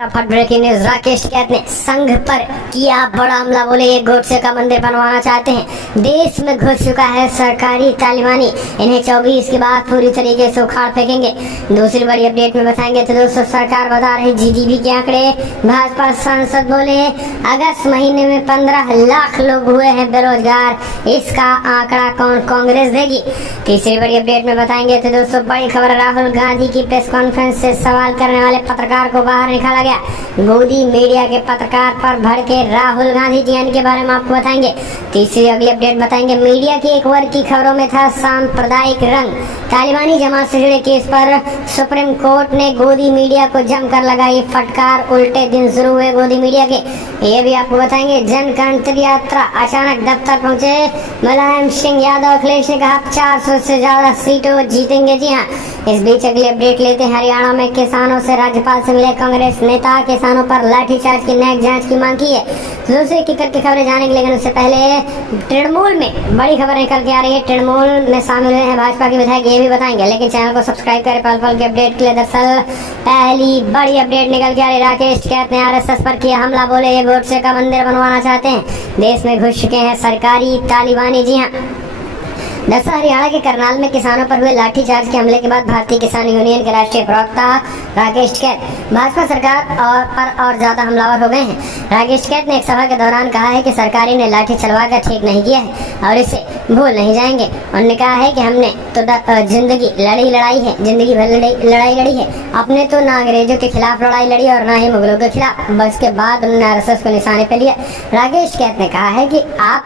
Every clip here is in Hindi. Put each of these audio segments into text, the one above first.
फटाफट ब्रेकिंग न्यूज। राकेश टिकैत ने संघ पर किया बड़ा हमला, बोले ये गोडसे का मंदिर बनवाना चाहते हैं। देश में घुस चुका है सरकारी तालिबानी, इन्हें 24 के बाद पूरी तरीके से उखाड़ फेंकेंगे। दूसरी बड़ी अपडेट में बताएंगे तो दोस्तों, सरकार बता रही जीडीपी के आंकड़े। भाजपा सांसद बोले अगस्त महीने में 15 लाख लोग हुए हैं बेरोजगार, इसका आंकड़ा कौन कांग्रेस देगी। तीसरी बड़ी अपडेट में बताएंगे तो दोस्तों, बड़ी खबर, राहुल गांधी की प्रेस कॉन्फ्रेंस से सवाल करने वाले पत्रकार को बाहर निकाला गया। गोदी मीडिया के पत्रकार पर भड़के राहुल गांधी जी, इनके बारे में आपको बताएंगे। तीसरी अगली अपडेट बताएंगे, मीडिया की एक वर्ग की खबरों में था सांप्रदायिक रंग। तालिबानी जमात से जुड़े केस पर सुप्रीम कोर्ट ने गोदी मीडिया को जमकर लगाई फटकार, उल्टे दिन शुरू हुए गोदी मीडिया के, ये भी आपको बताएंगे। जन गणतंत्र यात्रा अचानक दफ्तर पहुंचे मुलायम सिंह यादव, अखिलेश ने कहा 400 से ज्यादा सीटों जीतेंगे। जी हाँ, इस बीच अगली अपडेट लेते हैं। हरियाणा में किसानों से राज्यपाल से मिले कांग्रेस नेता, किसानों पर लाठीचार्ज की नैक जांच की मांग की है। दूसरे की करके खबरें जानेंगे, लेकिन उससे पहले तृणमूल में बड़ी खबर निकल के आ रही है। तृणमूल में शामिल हुए हैं भाजपा के विधायक, ये भी बताएंगे, लेकिन चैनल को सब्सक्राइब करें पल पल के अपडेट के लिए। दरअसल पहली बड़ी अपडेट निकल के आ रही, राकेश टिकैत ने आरएसएस पर किया हमला, बोले ये गोडसे का मंदिर बनवाना चाहते हैं। देश में घुस चुके हैं सरकारी तालिबानी। जी हाँ, दरअसल हरियाणा के करनाल में किसानों पर हुए लाठीचार्ज के हमले के बाद भारतीय किसान यूनियन के राष्ट्रीय प्रवक्ता राकेश टिकैत भाजपा सरकार और ज्यादा हमलावर हो गए हैं। राकेश टिकैत ने एक सभा के दौरान कहा है कि सरकारी ने लाठी चलवाकर ठीक नहीं किया है और इसे भूल नहीं जाएंगे। उन्होंने कहा है कि हमने तो जिंदगी लड़ाई है, जिंदगी भर लड़ाई लड़ी है। अपने तो ना अंग्रेजों के खिलाफ लड़ाई लड़ी और ना ही मुगलों के खिलाफ। बस के बाद उन्होंने आरएसएस को निशाने पर लिया। राकेश टिकैत ने कहा है कि आप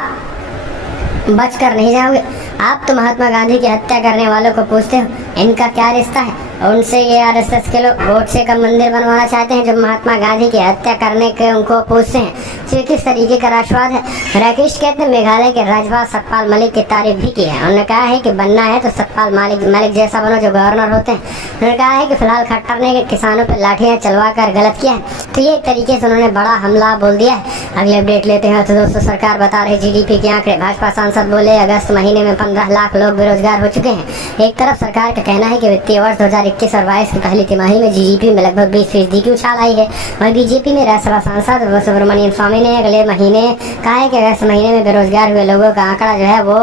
बच कर नहीं जाओगे। आप तो महात्मा गांधी की हत्या करने वालों को पूछते हो, इनका क्या रिश्ता है उनसे? ये आरएसएस के लोग गोडसे का मंदिर बनवाना चाहते हैं जो महात्मा गांधी की हत्या करने के उनको पूछते हैं। तो किस तरीके का राष्ट्रवाद है। राकेश टिकैत ने मेघालय के राज्यपाल सतपाल मलिक की तारीफ भी की है। उन्होंने कहा है कि बनना है तो सतपाल मलिक जैसा बनो जो गवर्नर होते हैं। उन्होंने कहा है कि फिलहाल खट्टर ने किसानों पर लाठियां चलवा कर गलत किया है, तो ये एक तरीके से उन्होंने बड़ा हमला बोल दिया है। अगले अपडेट लेते हैं तो दोस्तों, सरकार बता रही जीडीपी के आंकड़े। भाजपा सांसद बोले अगस्त महीने में 15 लाख लोग बेरोजगार हो चुके हैं। एक तरफ सरकार का कहना है कि वित्तीय वर्ष 2021 और 22 की पहली तिमाही में जीडीपी में लगभग 20% की उछाल आई है। वहीं बीजेपी में राज्यसभा सांसद सुब्रमण्यम स्वामी ने अगले महीने कहा है कि अगस्त महीने में बेरोजगार हुए लोगों का आंकड़ा जो है वो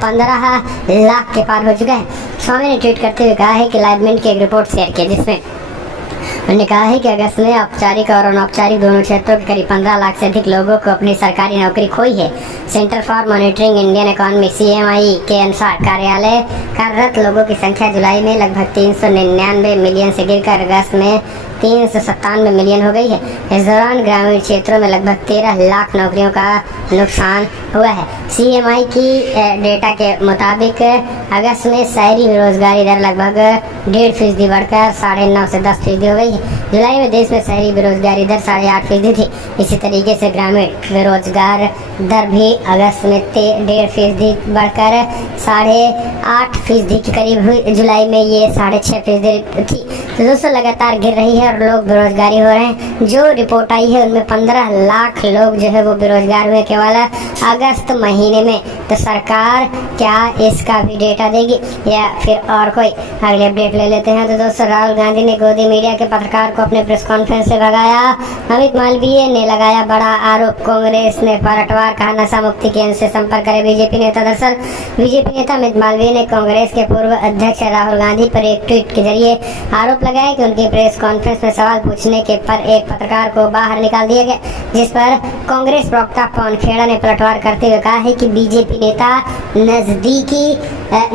15 लाख के पार हो चुका है। स्वामी ने ट्वीट करते हुए कहा है कि लाइवमेंट की एक रिपोर्ट शेयर की, जिसमें उन्होंने कहा है कि अगस्त में औपचारिक और अनौपचारिक दोनों क्षेत्रों के करीब 15 लाख से अधिक लोगों को अपनी सरकारी नौकरी खोई है। Centre for monitoring Indian economy CMI के अनुसार कार्यालय कार्यरत लोगों की संख्या जुलाई में लगभग 399 मिलियन से गिरकर अगस्त में 397 मिलियन हो गई है। इस दौरान ग्रामीण क्षेत्रों में लगभग 13 लाख नौकरियों का नुकसान हुआ है। CMI की डेटा के मुताबिक अगस्त में शहरी बेरोजगारी दर लगभग 1.5% बढ़कर 9.5 से 10% हो गई है। जुलाई में देश में शहरी बेरोजगारी दर 8.5% थी। इसी तरीके से ग्रामीण बेरोजगार दर भी अगस्त में 1.5% बढ़कर 8.5% के करीब हुई। जुलाई में ये 6.5% थी। तो दोस्तों, लगातार गिर रही है और लोग बेरोजगारी हो रहे हैं। जो रिपोर्ट आई है उनमें 15 लाख लोग जो है वो बेरोजगार हुए केवल अगस्त महीने में। तो सरकार क्या इसका भी डेटा देगी या फिर और कोई? अगले अपडेट ले लेते हैं तो दोस्तों, राहुल गांधी ने गोदी मीडिया के पत्रकार को अपने प्रेस कॉन्फ्रेंस से भगाया। अमित मालवीय ने लगाया बड़ा आरोप, कांग्रेस ने पलटवार, कहा नशा मुक्ति केंद्र से संपर्क करे बीजेपी नेता। दरअसल बीजेपी नेता अमित मालवीय ने कांग्रेस के पूर्व अध्यक्ष राहुल गांधी पर एक ट्वीट के जरिए आरोप लगाया कि उनकी प्रेस कॉन्फ्रेंस में सवाल पूछने के पर एक पत्रकार को बाहर निकाल दिया गया, जिस पर कांग्रेस प्रवक्ता पवन खेड़ा ने पलटवार करते हुए कहा है कि बीजेपी नेता नजदीकी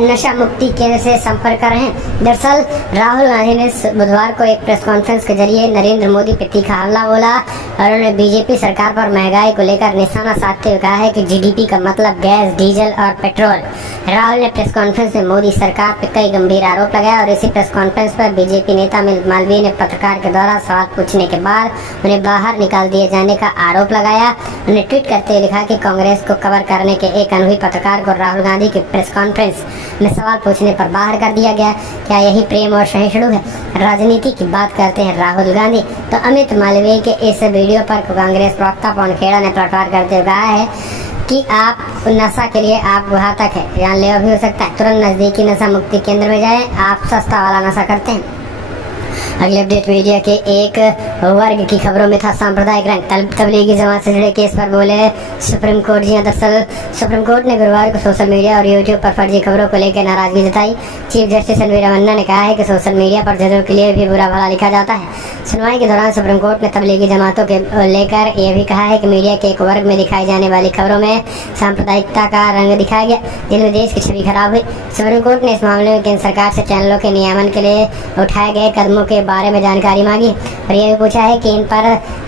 नशा मुक्ति केंद्र से संपर्क कर रहे हैं। दरअसल राहुल गांधी ने बुधवार को एक प्रेस कॉन्फ्रेंस के जरिए नरेंद्र मोदी पर तीखा हमला बोला और उन्होंने बीजेपी सरकार पर महंगाई को लेकर निशाना साधते हुए कहा है कि जीडीपी का मतलब गैस, डीजल और पेट्रोल। राहुल ने प्रेस कॉन्फ्रेंस में मोदी सरकार पर कई गंभीर आरोप लगाया और इसी प्रेस कॉन्फ्रेंस पर बीजेपी नेता अमित मालवीय ने पत्रकार के द्वारा सवाल पूछने के बाद उन्हें बाहर निकाल दिए जाने का आरोप लगाया। उन्हें ट्वीट करते हुए लिखा कि कांग्रेस को कवर करने के एक अनुभवी पत्रकार को राहुल गांधी की प्रेस कॉन्फ्रेंस में सवाल पूछने पर बाहर कर दिया गया। क्या यही प्रेम और सहिष्णु है? राजनीति की बात करते हैं राहुल गांधी। तो अमित मालवीय के इस वीडियो पर कांग्रेस प्रवक्ता पवन खेड़ा ने पलटवार करते हुए कहा है कि आप नशा के लिए आप घातक है, जानलेवा भी हो सकता है। तुरंत नजदीकी नशा मुक्ति केंद्र में जाएं, आप सस्ता वाला नशा करते हैं। अगले अपडेट मीडिया के एक वर्ग की खबरों में था सांप्रदायिक रंग। तबलीगी जमात से जुड़े केस पर बोले सुप्रीम कोर्ट। जी दरअसल सुप्रीम कोर्ट ने गुरुवार को सोशल मीडिया और यूट्यूब पर फर्जी खबरों को लेकर नाराजगी जताई। Chief justice N V Ramana ने कहा है कि सोशल मीडिया पर जजों के लिए भी बुरा भला लिखा जाता है। सुनवाई के दौरान सुप्रीम कोर्ट ने तबलीगी जमातों के लेकर यह भी कहा है कि मीडिया के एक वर्ग में दिखाई जाने वाली खबरों में सांप्रदायिकता का रंग दिखाया गया, जिनमें देश की छवि खराब हुई। सुप्रीम कोर्ट ने इस मामले में केंद्र सरकार से चैनलों के नियमन के लिए उठाए गए कदमों के बारे में जानकारी मांगी और यह भी पूछा है कि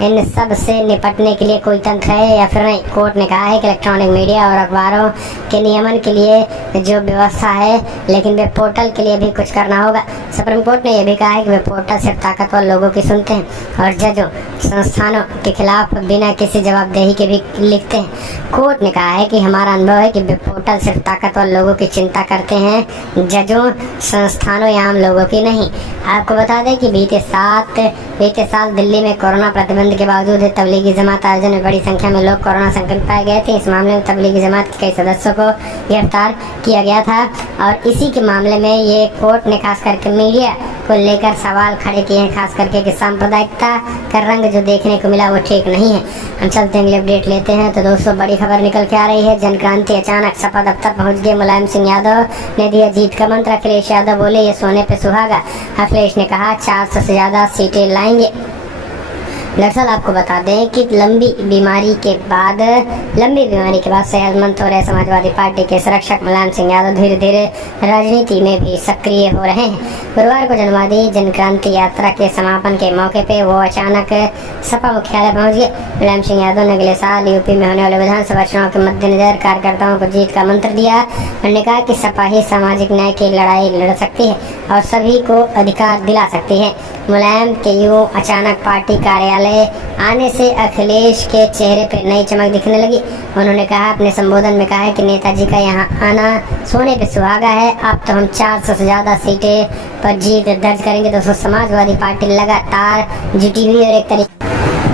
इन सब से निपटने के लिए कोई तंत्र है या फिर नहीं। कोर्ट ने कहा है कि इलेक्ट्रॉनिक मीडिया और अखबारों के नियमन के लिए जो व्यवस्था है, लेकिन वेब पोर्टल के लिए भी कुछ करना होगा। सुप्रीम कोर्ट ने यह भी कहा है कि वेब पोर्टल सिर्फ ताकतवर लोगों की सुनते हैं और जजों संस्थानों के खिलाफ बिना किसी जवाबदेही के भी लिखते हैं। कोर्ट ने कहा है कि हमारा अनुभव है कि वेब पोर्टल सिर्फ ताकतवर लोगों की चिंता करते हैं, जजों संस्थानों या आम लोगों की नहीं। आपको बता दें कि बीते साल दिल्ली में कोरोना प्रतिबंध के बावजूद तबलीगी जमात आयोजन में बड़ी संख्या में लोग कोरोना संक्रमित पाए गए थे। इस मामले में तबलीगी जमात के कई सदस्यों को गिरफ्तार किया गया था और इसी के मामले में ये कोर्ट ने खास करके मीडिया को लेकर सवाल खड़े किए हैं, खास करके कि सांप्रदायिकता का रंग जो देखने को मिला वो ठीक नहीं है। हम चलते हैं, अगले अपडेट लेते हैं। तो दोस्तों बड़ी खबर निकल के आ रही है। जनक्रांति अचानक सपा दफ्तर पहुंच गए। मुलायम सिंह यादव ने दिया जीत का मंत्र। अखिलेश यादव बोले ये सोने पे सुहागा। अखिलेश ने कहा 400 से ज्यादा सीटें लाएंगे। दरअसल आपको बता दें कि लंबी बीमारी के बाद सेहतमंद हो रहे समाजवादी पार्टी के संरक्षक मुलायम सिंह यादव धीरे धीरे राजनीति में भी सक्रिय हो रहे हैं। गुरुवार को जनवादी जनक्रांति यात्रा के समापन के मौके पे वो अचानक सपा मुख्यालय पहुंच गए। मुलायम सिंह यादव ने अगले साल यूपी में होने वाले विधानसभा चुनाव के मद्देनजर कार्यकर्ताओं को जीत का मंत्र दिया। उन्होंने कहा कि सपा ही सामाजिक न्याय की लड़ाई लड़ सकती है और सभी को अधिकार दिला सकती है। मुलायम के यूं अचानक पार्टी कार्यालय आने से अखिलेश के चेहरे पर नई चमक दिखने लगी। उन्होंने कहा अपने संबोधन में कहा है कि नेताजी का यहाँ आना सोने पे सुहागा है। अब तो हम 400 से ज्यादा सीटें पर जीत दर्ज करेंगे। दोस्तों समाजवादी पार्टी लगातार जुटी हुई और एक तरीके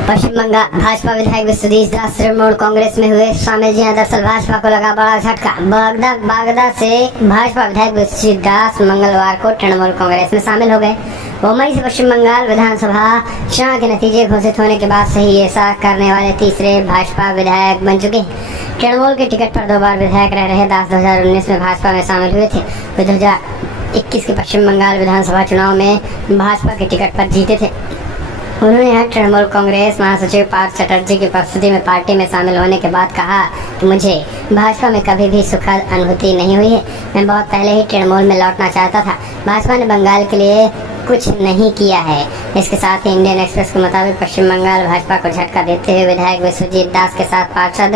पश्चिम बंगाल भाजपा विधायक विश्वजीत दास तृणमूल कांग्रेस में हुए शामिल। जी दरअसल भाजपा को लगा बड़ा झटका। बागदा से भाजपा विधायक विश्वजीत दास मंगलवार को तृणमूल कांग्रेस में शामिल हो गए। वो मई से पश्चिम बंगाल विधानसभा चुनाव के नतीजे घोषित होने के बाद से ही ऐसा करने वाले तीसरे भाजपा विधायक बन चुके हैं। तृणमूल के टिकट पर 2 बार विधायक रह रहे दास 2019 में भाजपा में शामिल हुए थे। वे 2021 के पश्चिम बंगाल विधानसभा चुनाव में भाजपा के टिकट पर जीते थे। उन्होंने यहाँ तृणमूल कांग्रेस महासचिव पार्थ चटर्जी की उपस्थिति में पार्टी में शामिल होने के बाद कहा कि मुझे भाजपा में कभी भी सुखद अनुभूति नहीं हुई है। मैं बहुत पहले ही तृणमूल में लौटना चाहता था। भाजपा ने बंगाल के लिए कुछ नहीं किया है। इसके साथ ही इंडियन एक्सप्रेस के मुताबिक पश्चिम बंगाल भाजपा को झटका देते हुए विधायक विश्वजीत दास के साथ पार्षद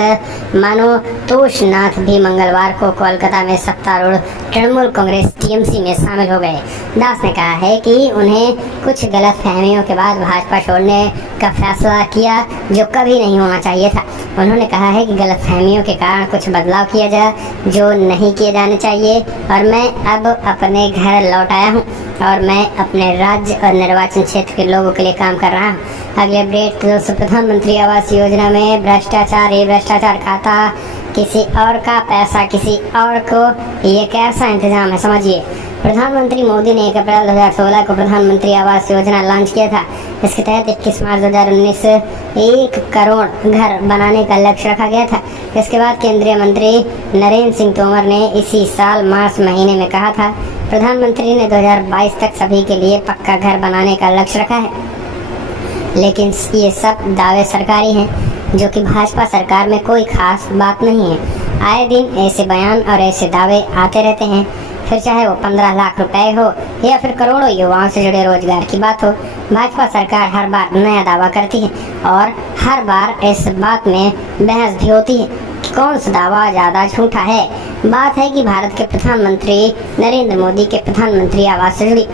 मनोतोष नाथ भी मंगलवार को कोलकाता में सत्तारूढ़ तृणमूल कांग्रेस टीएमसी में शामिल हो गए। दास ने कहा है कि उन्हें कुछ गलत फहमियों के बाद भाजपा छोड़ने का फैसला किया जो कभी नहीं होना चाहिए था। उन्होंने कहा है कि गलत फहमियों के कारण कुछ बदलाव किया जाए जो नहीं किए जाने चाहिए और मैं अब अपने घर लौट आया हूँ और मैं अपने राज्य और निर्वाचन क्षेत्र के लोगों के लिए काम कर रहा हूँ। अगले अपडेट दोस्तों, प्रधानमंत्री आवास योजना में भ्रष्टाचार। ये भ्रष्टाचार खाता किसी और का पैसा किसी और को, ये कैसा इंतजाम है समझिए। प्रधानमंत्री मोदी ने 1 अप्रैल 2016 को प्रधानमंत्री आवास योजना लॉन्च किया था। इसके तहत 21 मार्च 2019 1 करोड़ घर बनाने का लक्ष्य रखा गया था। इसके बाद केंद्रीय मंत्री नरेंद्र सिंह तोमर ने इसी साल मार्च महीने में कहा था प्रधानमंत्री ने 2022 तक सभी के लिए पक्का घर बनाने का लक्ष्य रखा है। लेकिन ये सब दावे सरकारी हैं जो कि भाजपा सरकार में कोई खास बात नहीं है। आए दिन ऐसे बयान और ऐसे दावे आते रहते हैं, फिर चाहे वो 15 लाख रुपए हो या फिर करोड़ों युवाओं से जुड़े रोजगार की बात हो। भाजपा सरकार हर बार नया दावा करती है और हर बार इस बात में बहस भी होती है कि कौन सा दावा ज़्यादा झूठा है। बात है कि भारत के प्रधानमंत्री नरेंद्र मोदी के प्रधानमंत्री आवास से जुड़ी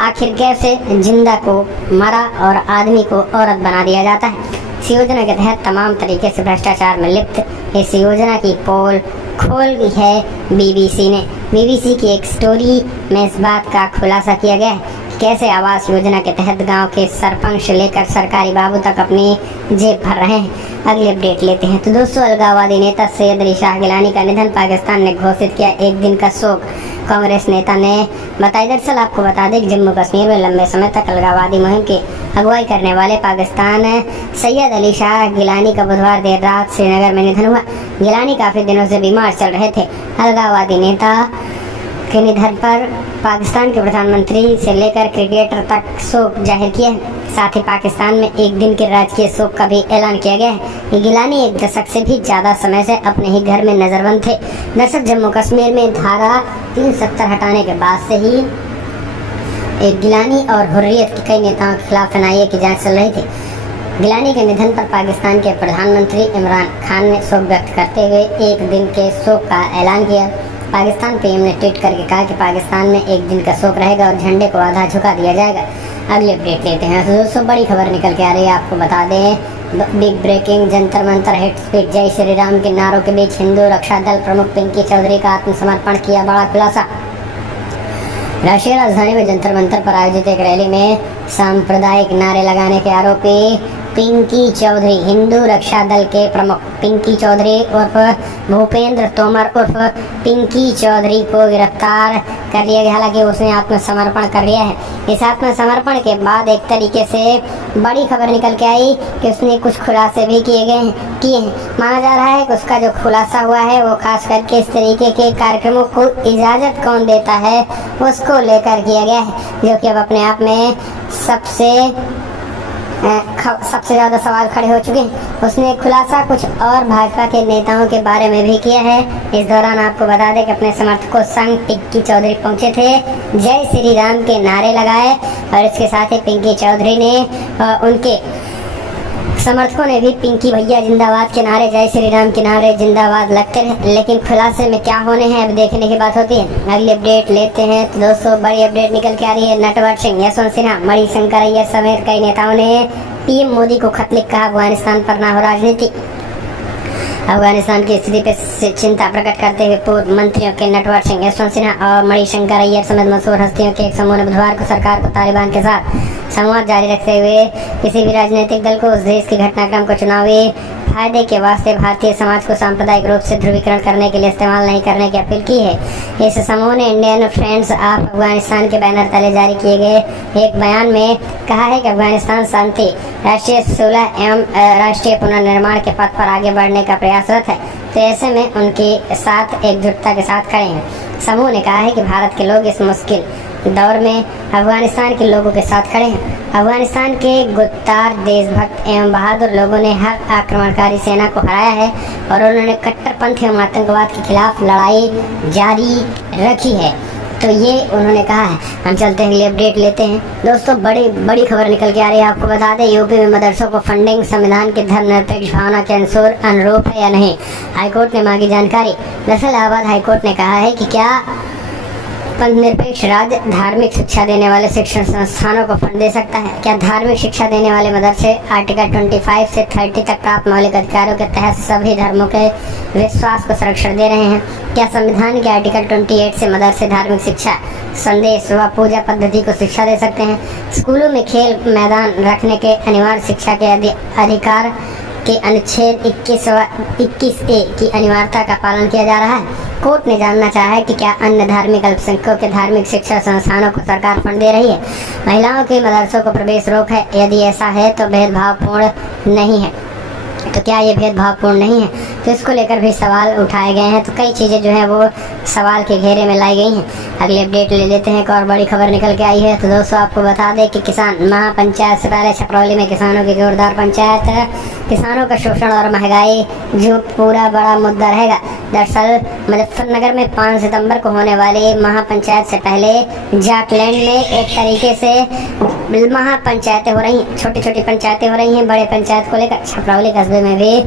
आखिर कैसे जिंदा को मरा और आदमी को औरत बना दिया जाता है। इस योजना के तहत तमाम तरीके से भ्रष्टाचार में लिप्त इस योजना की पोल खोल है बीबीसी ने। बीबीसी की एक स्टोरी में इस बात का खुलासा किया गया है कि कैसे आवास योजना के तहत गांव के सरपंच लेकर सरकारी बाबू तक अपनी जेब भर रहे हैं। अगले अपडेट लेते हैं। तो दोस्तों, अलगाववादी नेता सैयद अली शाह गिलानी का निधन, पाकिस्तान ने घोषित किया 1 दिन का शोक। कांग्रेस नेता ने बताई। दरअसल आपको बता दें कि जम्मू कश्मीर में लंबे समय तक अलगाववादी मुहिम की अगुवाई करने वाले पाकिस्तान सैयद अली शाह गिलानी का बुधवार देर रात श्रीनगर में निधन हुआ। गिलानी काफ़ी दिनों से बीमार चल रहे थे। अलगाववादी नेता के निधन पर पाकिस्तान के प्रधानमंत्री से लेकर क्रिकेटर तक शोक जाहिर किया है। साथ ही पाकिस्तान में एक दिन के राजकीय शोक का भी ऐलान किया गया है। गिलानी एक दशक से भी ज़्यादा समय से अपने ही घर में नज़रबंद थे। दरअसल जम्मू कश्मीर में धारा 370 हटाने के बाद से ही एक गिलानी और हुर्रियत के कई नेताओं के खिलाफ एनआईए की जांच चल रही थी। गिलानी के निधन पर पाकिस्तान के प्रधानमंत्री इमरान खान ने शोक व्यक्त करते हुए एक दिन के शोक का ऐलान किया। पाकिस्तान पीएम ने ट्वीट करके कहा कि पाकिस्तान में एक दिन का शोक रहेगा और झंडे को आधा झुका दिया जाएगा। अगले अपडेट लेते हैं। तो दोस्तों बड़ी खबर निकल के आ रही है, आपको बता दें big breaking. Jantar Mantar hate speech जय श्री राम के नारों के बीच हिंदू रक्षा दल प्रमुख पिंकी चौधरी का आत्मसमर्पण किया बड़ा खुलासा। राष्ट्रीय राजधानी में जंतर मंतर पर आयोजित एक रैली में सांप्रदायिक नारे लगाने के आरोपी पिंकी चौधरी, हिंदू रक्षा दल के प्रमुख पिंकी चौधरी उर्फ भूपेंद्र तोमर उर्फ पिंकी चौधरी को गिरफ्तार कर लिया गया। हालांकि उसने आत्मसमर्पण कर लिया है। इस आत्मसमर्पण के बाद एक तरीके से बड़ी खबर निकल के आई कि उसने कुछ खुलासे भी किए हैं। माना जा रहा है कि उसका जो खुलासा हुआ है वो खास करके इस तरीके के कार्यक्रमों को इजाज़त कौन देता है उसको लेकर किया गया है, जो कि अब अपने आप में सबसे ज़्यादा सवाल खड़े हो चुके हैं। उसने खुलासा कुछ और भाजपा के नेताओं के बारे में भी किया है। इस दौरान आपको बता दें कि अपने समर्थकों संग पिंकी चौधरी पहुंचे थे, जय श्री राम के नारे लगाए और इसके साथ ही पिंकी चौधरी ने उनके समर्थकों ने भी पिंकी भैया जिंदाबाद के नारे, जय श्री राम के नारे जिंदाबाद लगते रहे। लेकिन खुलासे में क्या होने हैं अब देखने की बात होती है। अगली अपडेट लेते हैं। तो दोस्तों बड़ी अपडेट निकल के आ रही है। नटवर सिंह, यशवंत सिन्हा, मणिशंकर अय्यर समेत कई नेताओं ने पीएम मोदी को खत लिख कहा अफगानिस्तान पर ना हो राजनीति। अफगानिस्तान की स्थिति पर चिंता प्रकट करते हुए पूर्व मंत्रियों के नटवर सिंह, यशवंत सिन्हा और मणिशंकर अय्यर समेत मशहूर हस्तियों के एक समूह ने बुधवार को सरकार को तालिबान के साथ संवाद जारी रखते हुए किसी भी राजनीतिक दल को उस देश के घटनाक्रम को चुनावी फायदे के वास्ते भारतीय समाज को सांप्रदायिक रूप से ध्रुवीकरण करने के लिए इस्तेमाल नहीं करने की अपील की है। इस समूह ने इंडियन फ्रेंड्स ऑफ अफगानिस्तान के बैनर तले जारी किए गए एक बयान में कहा है कि अफगानिस्तान शांति, राष्ट्रीय सुलह एवं राष्ट्रीय पुनर्निर्माण के पथ पर आगे बढ़ने का प्रयासरत है, तो ऐसे में उनके साथ एकजुटता के साथ खड़े हैं। समूह ने कहा है कि भारत के लोग इस मुश्किल दौर में अफगानिस्तान के लोगों के साथ खड़े हैं। अफगानिस्तान के गुत्तार, देशभक्त एवं बहादुर लोगों ने हर आक्रमणकारी सेना को हराया है और उन्होंने कट्टरपंथी एवं आतंकवाद के खिलाफ लड़ाई जारी रखी है, तो ये उन्होंने कहा है। हम चलते हैं अगली अपडेट लेते हैं। दोस्तों बड़ी खबर निकल के आ रही है। आपको बता दें यूपी में मदरसों को फंडिंग संविधान के धर्मनिरपेक्ष भावना के अनुरूप है या नहीं, हाईकोर्ट ने मांगी जानकारी। दरअसल इलाहाबाद हाईकोर्ट ने कहा है कि क्या निरपेक्ष राज्य धार्मिक शिक्षा देने वाले शिक्षण संस्थानों को फंड दे सकता है। क्या धार्मिक शिक्षा देने वाले मदरसे आर्टिकल 25 से 30 तक प्राप्त मौलिक अधिकारों के तहत सभी धर्मों के विश्वास को संरक्षण दे रहे हैं। क्या संविधान के आर्टिकल 28 से मदरसे धार्मिक शिक्षा, संदेश व पूजा पद्धति को शिक्षा दे सकते हैं। स्कूलों में खेल मैदान रखने के अनिवार्य शिक्षा के अधिकार के अनुच्छेद 21A की अनिवार्यता का पालन किया जा रहा है। कोर्ट ने जानना चाहा है कि क्या अन्य धार्मिक अल्पसंख्यकों के धार्मिक शिक्षा संस्थानों को सरकार फंड दे रही है। महिलाओं के मदरसों को प्रवेश रोक है, यदि ऐसा है तो भेदभावपूर्ण नहीं है, तो क्या ये भेदभावपूर्ण नहीं है, तो इसको लेकर भी सवाल उठाए गए हैं। तो कई चीज़ें जो है वो सवाल के घेरे में लाई गई हैं। अगली अपडेट ले लेते हैं। एक और बड़ी खबर निकल के आई है। तो दोस्तों आपको बता दें कि किसान महापंचायत से पहले छपरौली में किसानों की जोरदार पंचायत है। किसानों का शोषण और महंगाई जो पूरा बड़ा मुद्दा रहेगा। दरअसल मुजफ्फरनगर में 5 सितंबर को होने वाली महापंचायत से पहले जाटलैंड में एक तरीके से महापंचायतें हो रही हैं, छोटी छोटी पंचायतें हो रही हैं। बड़े पंचायत को लेकर छपरौली कस्बे में भी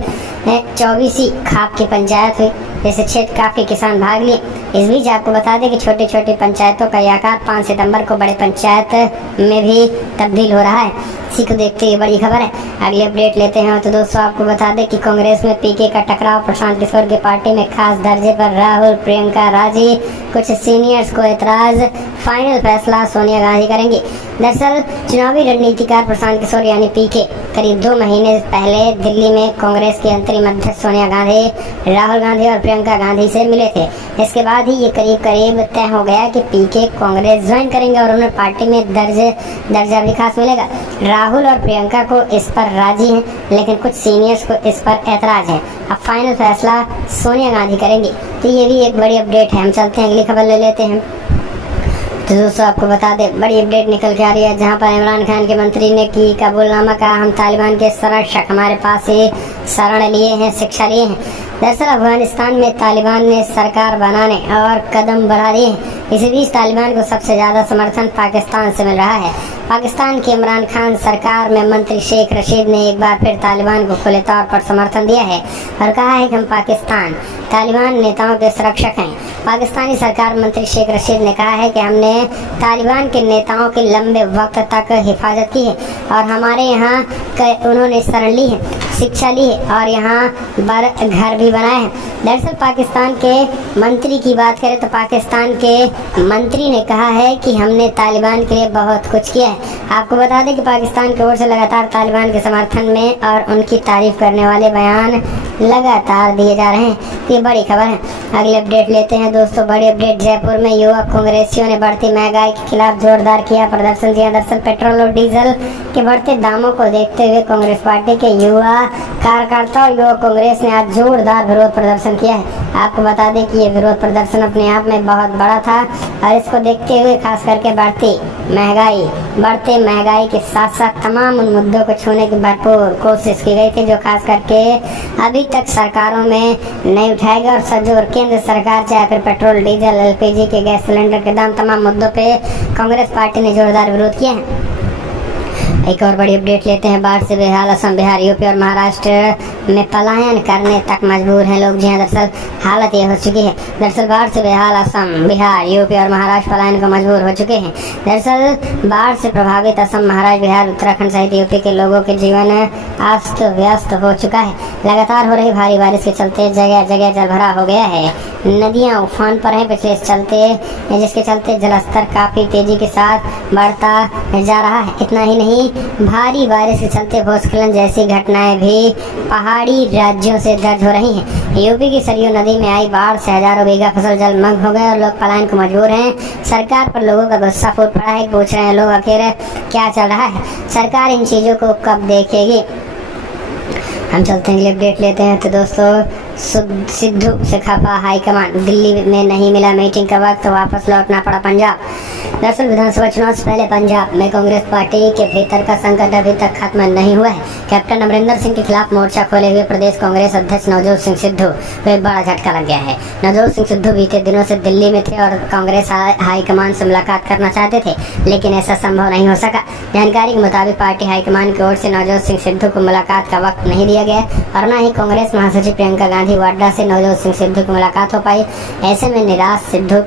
24 खाप की पंचायत हुई, जैसे क्षेत्र काफ़ी किसान भाग लिए। इस बीच आपको बता दें कि छोटी छोटी पंचायतों का आकार 5 सितंबर को बड़े पंचायत में भी तब्दील हो रहा है। इसी को देखते हुए बड़ी खबर है। अगली अपडेट लेते हैं। तो दोस्तों आपको बता दें कि कांग्रेस में पीके का टकराव, प्रशांत किशोर की पार्टी में खास दर्जे पर राहुल प्रियंका राजी, कुछ सीनियर्स को एतराज, फाइनल फैसला सोनिया गांधी करेंगी। दरअसल चुनावी रणनीतिकार प्रशांत किशोर यानी पीके करीब 2 महीने पहले दिल्ली में कांग्रेस की अंतरिम अध्यक्ष सोनिया गांधी, राहुल गांधी और प्रियंका गांधी से मिले थे। इसके बाद ही ये करीब करीब तय हो गया कि पीके कांग्रेस ज्वाइन करेंगे और उन्हें पार्टी में दर्जा भी खास मिलेगा। राहुल और प्रियंका को इस पर राजी हैं, लेकिन कुछ सीनियर्स को इस पर ऐतराज है। अब फाइनल फैसला सोनिया गांधी करेंगी। तो ये भी एक बड़ी अपडेट है। हम चलते हैं अगली खबर ले लेते हैं। तो दोस्तों आपको बता दें, बड़ी अपडेट निकल के आ रही है, जहां पर इमरान खान के मंत्री ने की कबूलनामा कहा, हम तालिबान के संरक्षक, हमारे पास ये शरण लिए हैं, शिक्षा लिए हैं। दरअसल अफगानिस्तान में तालिबान ने सरकार बनाने और कदम बढ़ा दिए हैं। इसी बीच तालिबान को सबसे ज़्यादा समर्थन पाकिस्तान से मिल रहा है। पाकिस्तान की इमरान खान सरकार में मंत्री शेख रशीद ने एक बार फिर तालिबान को खुले तौर पर समर्थन दिया है और कहा है कि हम पाकिस्तान तालिबान नेताओं के सुरक्षक हैं। पाकिस्तानी सरकार मंत्री शेख रशीद ने कहा है कि हमने तालिबान के नेताओं की लंबे वक्त तक हिफाजत की है और हमारे यहाँ उन्होंने शरण ली है, शिक्षा ली है और यहाँ घर भी बनाए हैं। दरअसल पाकिस्तान के मंत्री की बात करें तो पाकिस्तान के मंत्री ने कहा है कि हमने तालिबान के लिए बहुत कुछ किया है। आपको बता दें कि पाकिस्तान की ओर से लगातार तालिबान के समर्थन में और उनकी तारीफ करने वाले बयान लगातार दिए जा रहे हैं। ये बड़ी खबर है। अगली अपडेट लेते हैं दोस्तों। बड़ी अपडेट, जयपुर में युवा कांग्रेसियों ने बढ़ती महंगाई के खिलाफ जोरदार किया प्रदर्शन किया। दरअसल पेट्रोल और डीजल के बढ़ते दामों को देखते हुए कांग्रेस पार्टी के युवा कार्यकर्ता और युवा कांग्रेस ने आज जोरदार विरोध प्रदर्शन किया है। आपको बता दें कि ये विरोध प्रदर्शन अपने आप में बहुत बड़ा था और इसको देखते हुए खास करके बढ़ते महंगाई के साथ साथ तमाम उन मुद्दों को छूने की भरपूर कोशिश की गई थी जो खास करके अभी तक सरकारों में नहीं उठाए गए। और सजो और केंद्र सरकार चाहे फिर पेट्रोल डीजल एलपीजी के गैस सिलेंडर के दाम, तमाम मुद्दों पे कांग्रेस पार्टी ने जोरदार विरोध किया है। एक और बड़ी अपडेट लेते हैं। बाढ़ से बेहाल असम, बिहार, यूपी और महाराष्ट्र में पलायन करने तक मजबूर हैं लोग। जी हाँ, दरअसल हालत ये हो चुकी है। दरअसल बाढ़ से बेहाल असम, बिहार, यूपी और महाराष्ट्र पलायन को मजबूर हो चुके हैं। दरअसल बाढ़ से प्रभावित असम, महाराष्ट्र, बिहार, उत्तराखंड सहित यूपी के लोगों के जीवन अस्त व्यस्त हो चुका है। लगातार हो रही भारी बारिश के चलते जगह जगह जलभरा हो गया है। नदियाँ उफान पर हैं जिसके चलते जलस्तर काफ़ी तेजी के साथ बढ़ता जा रहा है। इतना ही नहीं, भारी बारिश के चलते भूस्खलन जैसी घटनाएं भी पहाड़ी राज्यों से दर्ज हो रही हैं। यूपी की सरयू नदी में आई बाढ़ से हजारों बीघा फसल जलमग्न हो गए और लोग पलायन को मजबूर हैं। सरकार पर लोगों का गुस्सा फूट पड़ा है। पूछ रहे हैं लोग आखिर क्या चल रहा है, सरकार इन चीज़ों को कब देखेगी। हम चलते हैं अपडेट लेते हैं। तो दोस्तों, सिद्धू से खफा हाईकमान, दिल्ली में नहीं मिला मीटिंग का वक्त, वापस लौटना पड़ा पंजाब। दरअसल विधानसभा चुनाव से पहले पंजाब में कांग्रेस पार्टी के भीतर का संकट अभी तक खत्म नहीं हुआ है। कैप्टन अमरिंदर सिंह के खिलाफ मोर्चा खोले हुए प्रदेश कांग्रेस अध्यक्ष नवजोत सिंह सिद्धू को एक बड़ा झटका लग गया है। नवजोत सिंह सिद्धू बीते दिनों से दिल्ली में थे और कांग्रेस हाईकमान से मुलाकात करना चाहते थे, लेकिन ऐसा संभव नहीं हो सका। जानकारी के मुताबिक पार्टी हाईकमान की ओर से नवजोत सिंह सिद्धू को मुलाकात का वक्त नहीं दिया गया और न ही कांग्रेस महासचिव प्रियंका गांधी वाड्रा से नवजोत सिंह सिद्धू की मुलाकात हो पाई। ऐसे में निराश सिद्धू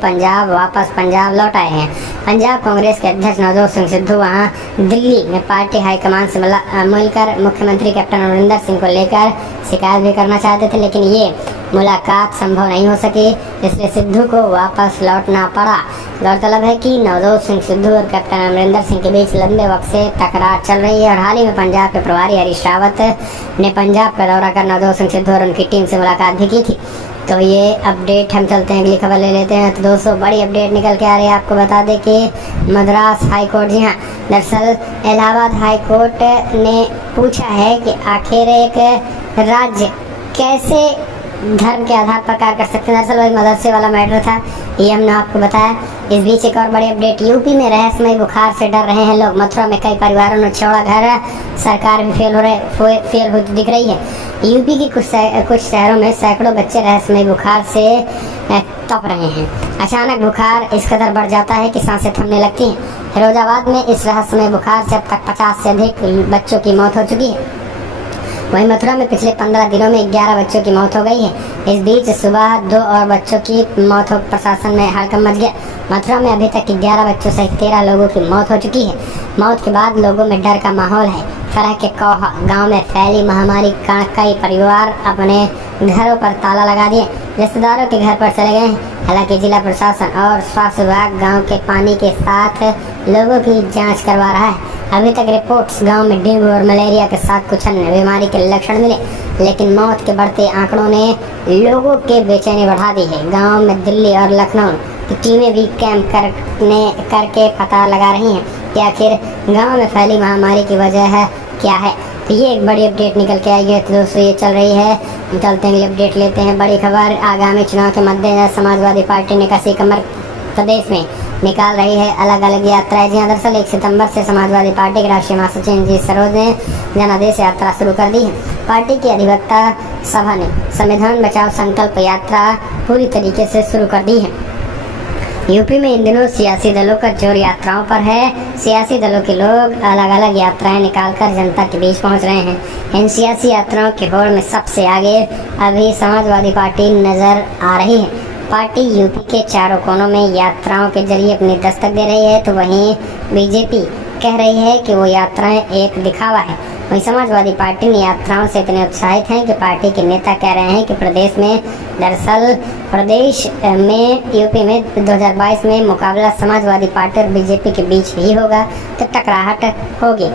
वापस पंजाब लौट आए हैं। पंजाब कांग्रेस के अध्यक्ष नवजोत सिंह सिद्धू वहां दिल्ली में पार्टी हाईकमान से मिलकर मुख्यमंत्री कैप्टन अमरिंदर सिंह को लेकर शिकायत भी करना चाहते थे, लेकिन ये मुलाकात संभव नहीं हो सकी, इसलिए सिद्धू को वापस लौटना पड़ा। गौरतलब है कि नवजोत सिंह सिद्धू और कैप्टन अमरिंदर सिंह के बीच लंबे वक्त से तकरार चल रही है और हाल ही में पंजाब के प्रभारी हरीश रावत ने पंजाब का दौरा कर नवजोत सिंह सिद्धू और उनकी टीम से मुलाकात भी की थी। तो ये अपडेट हम चलते हैं, अगली खबर ले लेते हैं। तो दोस्तों, बड़ी अपडेट निकल के आ रही है। आपको बता दें कि मद्रास हाई कोर्ट, जी हाँ, दरअसल इलाहाबाद हाई कोर्ट ने पूछा है कि आखिर एक राज्य कैसे धर्म के आधार पर कार्य कर सकते हैं। दरअसल वही मदरसे वाला मैटर था, ये हमने आपको बताया। इस बीच एक और बड़ी अपडेट, यूपी में रहस्यमय बुखार से डर रहे हैं लोग। मथुरा में कई परिवारों ने छोड़ा घर, सरकार भी फेल होती दिख रही है। यूपी की कुछ शहरों में सैकड़ों बच्चे रहस्यमय बुखार से तप रहे हैं। अचानक बुखार इस कदर बढ़ जाता है कि सांसें थमने लगती हैं। फिरोजाबाद में इस रहस्यमय बुखार से अब तक 50 से अधिक बच्चों की मौत हो चुकी है। वहीं मथुरा में पिछले 15 दिनों में 11 बच्चों की मौत हो गई है। इस बीच सुबह 2 और बच्चों की मौत हो, प्रशासन में हड़कंप मच गया। मथुरा में अभी तक 11 बच्चों सहित 13 लोगों की मौत हो चुकी है। मौत के बाद लोगों में डर का माहौल है। तरह के गांव में फैली महामारी का कई परिवार अपने घरों पर ताला लगा दिए, रिश्तेदारों के घर पर चले गए हैं। हालांकि जिला प्रशासन और स्वास्थ्य विभाग गांव के पानी के साथ लोगों की जांच करवा रहा है। अभी तक रिपोर्ट्स गांव में डेंगू और मलेरिया के साथ कुछ अन्य बीमारी के लक्षण मिले, लेकिन मौत के बढ़ते आंकड़ों ने लोगों के बेचैनी बढ़ा दी है। गांव में दिल्ली और लखनऊ की टीमें भी कैंप करके पता लगा रही हैं कि आखिर गांव में फैली महामारी की वजह क्या है। तो ये एक बड़ी अपडेट निकल के आई है। तो दोस्तों ये चल रही है, चलते हैं अपडेट लेते हैं। बड़ी खबर, आगामी चुनाव के मद्देनजर समाजवादी पार्टी ने कसी कमर प्रदेश में निकाल रही है अलग अलग यात्राएं। जी दरअसल 1 सितंबर से समाजवादी पार्टी के राष्ट्रीय महासचिव जी सरोज ने जनादेश यात्रा शुरू कर दी है। पार्टी की अधिवक्ता सभा ने संविधान बचाओ संकल्प यात्रा पूरी तरीके से शुरू कर दी है। यूपी में इन दिनों सियासी दलों का जोर यात्राओं पर है। सियासी दलों के लोग अलग अलग यात्राएं निकालकर जनता के बीच पहुंच रहे हैं। इन सियासी यात्राओं के होड़ में सबसे आगे अभी समाजवादी पार्टी नजर आ रही है। पार्टी यूपी के चारों कोनों में यात्राओं के जरिए अपनी दस्तक दे रही है, तो वहीं बीजेपी कह रही है कि वो यात्राएं एक दिखावा है। वहीं समाजवादी पार्टी ने यात्राओं से इतने उत्साहित हैं कि पार्टी के नेता कह रहे हैं कि प्रदेश में यूपी में 2022 में मुकाबला समाजवादी पार्टी और बीजेपी के बीच ही होगा, तो टकराहट होगी।